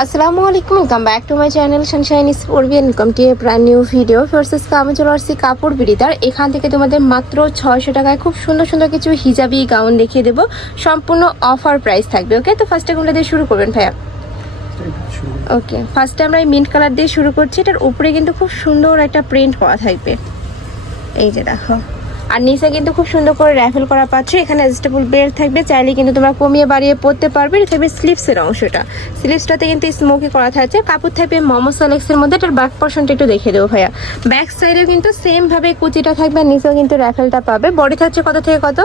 আসসালামু আলাইকুম welcome back to my channel Sunshine Sporby welcome to a brand new video ফার্সেস আমি চলে আসছি কাপড় বিড়িদার এখান থেকে তোমাদের মাত্র ছয়শো টাকায় খুব সুন্দর সুন্দর কিছু হিজাবি গাউন দেখিয়ে দেবো। সম্পূর্ণ অফার প্রাইস থাকবে ওকে তো ফার্স্টে কোনটা দিয়ে শুরু করবেন ভাইয়া। ওকে ফার্স্টে আমরা এই মিন্ট কালার দিয়ে শুরু করছি। এটার উপরে কিন্তু খুব সুন্দর একটা প্রিন্ট করা থাকবে। এই যে দেখো। আর নিচে কিন্তু খুব সুন্দর করে র্যাফেল করা পাচ্ছ। এখানে অ্যাডজাস্টেবল বেল্ট থাকবে চাইলে কিন্তু তোমরা কমিয়ে বাড়িয়ে পড়তে পারবে। এটা থাকবে স্লিপসের অংশটা। স্লিপসটাতে কিন্তু স্মোকি করা থাকছে। কাপড় থাকবে মোমো সালেক্সের মধ্যে। এটার ব্যাক পোর্শনটা একটু দেখে দেবো ভাইয়া। ব্যাক সাইডেও কিন্তু সেম ভাবে কুচিটা থাকবে আর নিচেও কিন্তু র্যাফেলটা পাবে। বডি থাকছে কত থেকে কত?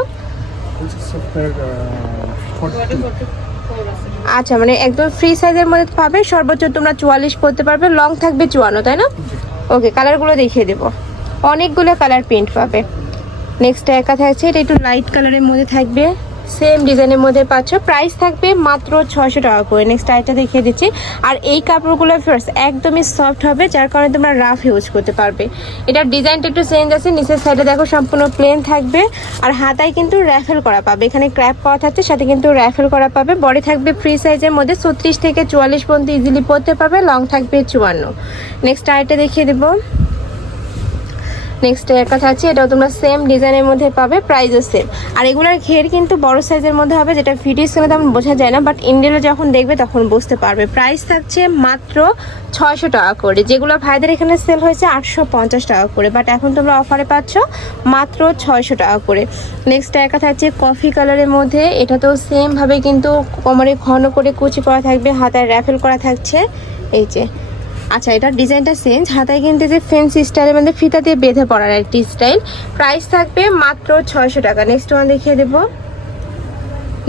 আচ্ছা মানে একদম ফ্রি সাইজের মধ্যে পাবে। সর্বোচ্চ তোমরা চুয়াল্লিশ পড়তে পারবে। লং থাকবে চুয়ান্ন তাই না? ওকে কালারগুলো দেখিয়ে দেবো। অনেকগুলো কালার প্রিন্ট পাবে। নেক্সট একা থাকছে, এটা একটু লাইট কালারের মধ্যে থাকবে। সেম ডিজাইনের মধ্যে পাচ্ছ। প্রাইস থাকবে মাত্র ছশো টাকা করে। নেক্সট আইটা দেখিয়ে দিচ্ছি। আর এই কাপড়গুলো ফার্স্ট একদমই সফট হবে, যার কারণে তোমরা রাফ ইউজ করতে পারবে। এটার ডিজাইনটা একটু চেঞ্জ আছে, নিচের সাইডে দেখো সম্পূর্ণ প্লেন থাকবে। আর হাতায় কিন্তু র্যাফেল করা পাবে। এখানে ক্র্যাপ করা থাকছে, সাথে কিন্তু র্যাফেল করা পাবে। বডি থাকবে ফ্রি সাইজের মধ্যে, ছত্রিশ থেকে চুয়াল্লিশ পর্যন্ত ইজিলি পরতে পারবে লং থাকবে চুয়ান্ন। নেক্সট আইটা দেখিয়ে দেবো। নেক্সট এর কথা আছে, এটাও তোমরা সেম ডিজাইনের মধ্যে পাবে প্রাইসও সেম আর এগুলোর ঘের কিন্তু বড় সাইজের মধ্যে হবে, যেটা ভিডিও স্ক্রিনে তেমন বোঝা যায় না বাট ইন্ডিয়ালে যখন দেখবে তখন বুঝতে পারবে। প্রাইস থাকছে মাত্র ছয়শো টাকা করে, যেগুলো ভাইদের এখানে সেল হয়েছে আটশো পঞ্চাশ টাকা করে বাট এখন তোমরা অফারে পাচ্ছ মাত্র ছয়শো টাকা করে। নেক্সট একা থাকছে কফি কালারের মধ্যে, এটাতেও সেমভাবে কিন্তু কোমরে ঘন করে কুচি করা থাকবে, হাতায় র্যাফেল করা থাকছে, এই যে। আচ্ছা এটার ডিজাইনটা চেঞ্জ হাতায় কিন্তু যে ফেন্সি স্টাইলের মধ্যে ফিতা দিয়ে বেঁধে পড়ার একটি স্টাইল প্রাইস থাকবে মাত্র ছয়শো টাকা। নেক্সট ওয়ান দেখিয়ে দেবো।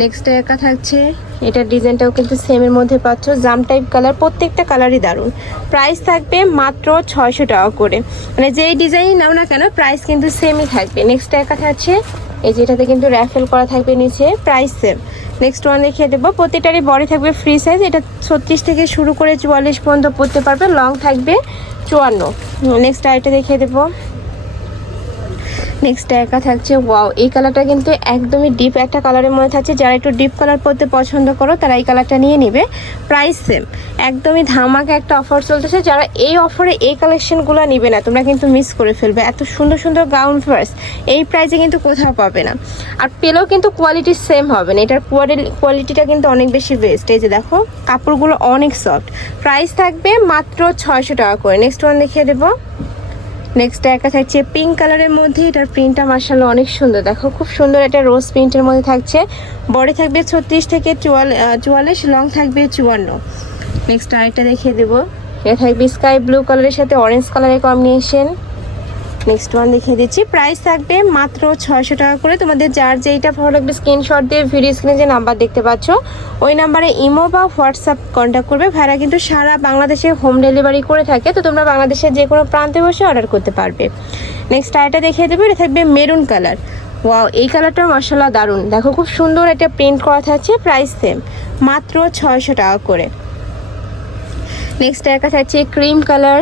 নেক্সট একা থাকছে। এটার ডিজাইনটাও কিন্তু সেমের মধ্যে পাচ্ছ। জাম টাইপ কালার প্রত্যেকটা কালারই দারুণ। প্রাইস থাকবে মাত্র ছয়শো টাকা করে। মানে যেই ডিজাইনই নাও না কেন প্রাইস কিন্তু সেমই থাকবে। নেক্সট একা থাকছে এই যে এটাতে কিন্তু র্যাফেল করা থাকবে নিচে প্রাইস সেম নেক্সট ওয়ান দেখিয়ে দেবো। প্রতিটারই বডি থাকবে ফ্রি সাইজ এটা ছত্রিশ থেকে শুরু করে চুয়াল্লিশ পর্যন্ত পরতে পারবে। লং থাকবে চুয়ান্ন। নেক্সট আইটা দেখিয়ে দেবো। নেক্সট একা থাকছে ওয়াও এই কালারটা কিন্তু একদমই ডিপ একটা কালারের মধ্যে থাকছে। যারা একটু ডিপ কালার পরতে পছন্দ করো, তারা এই কালারটা নিয়ে নেবে। প্রাইস সেম একদমই ধামাকা একটা অফার চলতেছে। যারা এই অফারে এই কালেকশনগুলো নিবে না, তোমরা কিন্তু মিস করে ফেলবে। এত সুন্দর সুন্দর গাউন ফার্স এই প্রাইসে কিন্তু কোথাও পাবে না। আর পেলেও কিন্তু কোয়ালিটি সেম হবে না। এটার কোয়ালিটিটা কিন্তু অনেক বেশি বেস্ট এই যে দেখো, কাপড়গুলো অনেক সফট প্রাইস থাকবে মাত্র ছয়শো টাকা করে। নেক্সট ওয়ান দেখিয়ে দেবো। নেক্সট একা থাকছে পিঙ্ক কালারের মধ্যে। এটার প্রিন্টটা মার্শাল অনেক সুন্দর। দেখো, খুব সুন্দর একটা রোজ প্রিন্টের মধ্যে থাকছে। বডি থাকবে ছত্রিশ থেকে চুয়াল চুয়াল্লিশ লং থাকবে চুয়ান্ন। নেক্সট আরেকটা দেখিয়ে দেবো। এটা থাকবে স্কাই ব্লু কালারের সাথে অরেঞ্জ কালারের কম্বিনেশন নেক্সট ওয়ান দেখিয়ে দিচ্ছি। প্রাইস থাকবে মাত্র ছয়শো টাকা করে। তোমাদের যার যেইটা ভালো লাগবে স্ক্রিনশট দিয়ে ভিডিও স্ক্রিনে যে নাম্বার দেখতে পাচ্ছ, ওই নাম্বারে ইমো বা হোয়াটসঅ্যাপ কন্ট্যাক্ট করবে। ভাইরা কিন্তু সারা বাংলাদেশে হোম ডেলিভারি করে থাকে, তো তোমরা বাংলাদেশের যে কোনো প্রান্তে বসে অর্ডার করতে পারবে। নেক্সট আয়টা দেখিয়ে দেবে, এটা থাকবে মেরুন কালার ওয়াও এই কালারটা মশলা দারুণ। দেখো খুব সুন্দর একটা প্রিন্ট করা থাকছে প্রাইস সেম মাত্র ছয়শো টাকা করে। নেক্সট একা থাকছে ক্রিম কালার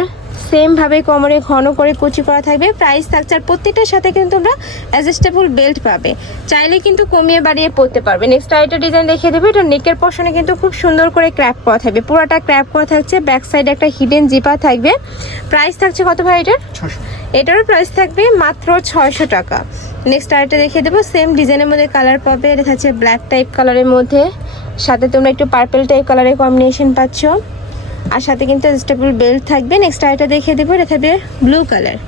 সেম ভাবে কোমরে ঘন করে কুচি করা থাকবে। প্রাইস থাকছে আর প্রত্যেকটার সাথে কিন্তু তোমরা অ্যাডজাস্টেবল বেল্ট পাবে। চাইলে কিন্তু কমিয়ে বাড়িয়ে পরতে পারবে। নেক্সট আরেকটা ডিজাইন দেখিয়ে দেবে। এটা নেকের পশনে কিন্তু খুব সুন্দর করে ক্র্যাপ করা থাকবে। পুরোটা ক্র্যাপ করা থাকছে। ব্যাক সাইডে একটা হিডেন জিপা থাকবে। প্রাইস থাকছে কত ভাই এটার? এটারও প্রাইস থাকবে মাত্র ছয়শো টাকা। নেক্সট আরেকটা দেখিয়ে দেবো। সেম ডিজাইনের মধ্যে কালার পাবে। এটা থাকছে ব্ল্যাক টাইপ কালারের মধ্যে। সাথে তোমরা একটু পার্পল টাইপ কালারের কম্বিনেশন পাচ্ছ। আর সাথে কিন্তু স্টেবল বেল্ট থাকবে। নেক্সট আরেকটা দেখিয়ে দেবো, এটা থাকবে ব্লু কালার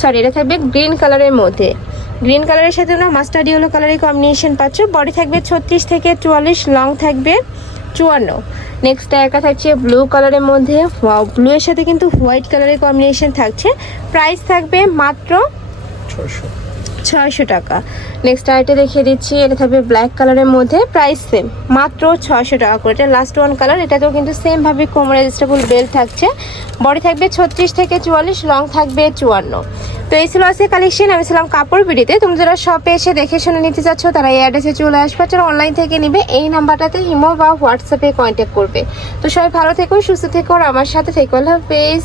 সরি এটা থাকবে গ্রিন কালারের মধ্যে। গ্রিন কালারের সাথে তোমরা মাস্টার্ড ইয়েলো কালারের কম্বিনেশন পাচ্ছ। বডি থাকবে ছত্রিশ থেকে চুয়াল্লিশ লং থাকবে চুয়ান্ন। নেক্সট একা থাকছে ব্লু কালারের মধ্যে। ব্লু এর সাথে কিন্তু হোয়াইট কালারের কম্বিনেশন থাকছে। প্রাইস থাকবে মাত্র ছয়শো। ছয়শো টাকা। নেক্সট আরেকটা দেখিয়ে দিচ্ছি, এটা থাকবে ব্ল্যাক কালারের মধ্যে প্রাইস সেম মাত্র ছয়শো টাকা করে। এটা লাস্ট ওয়ান কালার এটাতেও কিন্তু সেমভাবে কোমর অ্যাডজাস্টেবল বেল্ট থাকছে। বডি থাকবে ছত্রিশ থেকে চুয়াল্লিশ লং থাকবে চুয়ান্ন। তো এই ছিল আজকে কালেকশন আমি ছিলাম কাপড় বিড়িতে। তুমি যারা শপে এসে দেখে শুনে নিতে চাচ্ছ, তারা এই অ্যাড্রেসে চলে আসবে। যারা অনলাইন থেকে নিবে, এই নাম্বারটাতে ইমো বা হোয়াটসঅ্যাপে কন্ট্যাক্ট করবে। তো সবাই ভালো থেকো, সুস্থ থেকো, আর আমার সাথে থেকো। আল্লাহ হাফেজ।